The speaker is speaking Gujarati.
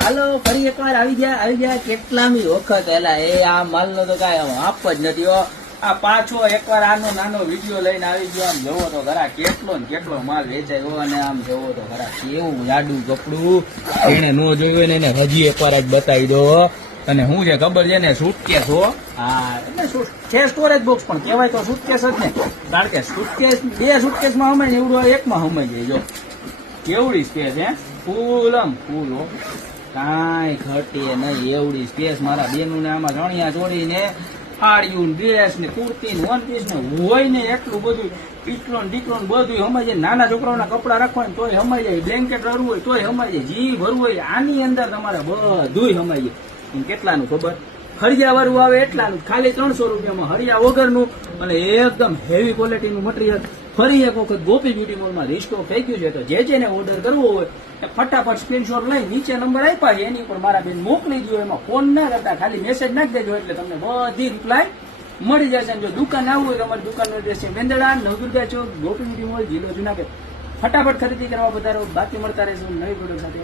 હાલો ફરી એકવાર આવી ગયા કેટલામી વખત એલા એ આ માલ નો તો કાંઈ આપ જ નથી હો. આ પાછો એકવાર આનો નાનો વિડીયો લઈને આવી ગયો. આમ જોવો તો ખરા કેટલો ને કેટલો માલ વેચાયો અને આમ જોવો તો ખરા કેવું જાડું કપડું. એને નો જોયું ને એને હજી એકવાર જ બતાવી દો. અને શું છે ખબર છે ને, સુટકેસ હો. હા એટલે છે સ્ટોરેજ બોક્સ પણ કહેવાય તો સુટકેસ જ ને, કારણ કે સુટકેસ બે સુટકેસમાં હમાય ને એવડું એકમાં હમાઈ જાય. જો કેવડી સ્પેસ હે, ફૂલ આમ ફૂલ હો, કાંઈ ઘટે નહીં એવડી સ્પેસ. મારા બેનું ને આમાં ચણિયા ચોળીને સાડીયું ડ્રેસ ને કુર્તી ને વન પીસ ને હોય ને એટલું બધું પીટલો ને ડીકલો ને બધું હમાઈ જાય. નાના છોકરાઓના કપડા રાખવા હોય તોય હમાઈ જાય, બ્લેન્કેટ ભરવું હોય તોય હમાઈ જાય, જી ભરવું હોય આની અંદર તમારે બધું હમાઈ જાય. કેટલાનું ખબર, હરિયા વાળું આવે એટલાનું, ખાલી 300 રૂપિયામાં હરિયા વગરનું અને એકદમ હેવી ક્વોલિટીનું મટીરિયલ. ફરી એક વખત ગોપી બ્યુટી મોલમાં રિસ્ટોક થઈ ગયું છે, તો જેને ઓર્ડર કરવો હોય ફટાફટ સ્ક્રીનશોટ લઈ નીચે નંબર આપ્યા છે એની ઉપર મારા બેન મોકલી દો. એમાં ફોન ના કરતા ખાલી મેસેજ નાખી દેજો એટલે તમને બધી રિપ્લાય મળી જશે. જો દુકાન આવવું હોય તમારી દુકાનનો એડ્રેસ છે વેંદડા નવદુર્ગા ચોક ગોપી બ્યુટી મોલ જિલ્લો જુનાગઢ. ફટાફટ ખરીદી કરવા વધારો. બાકી મળતા રહેશું નવી વિડીયો સાથે.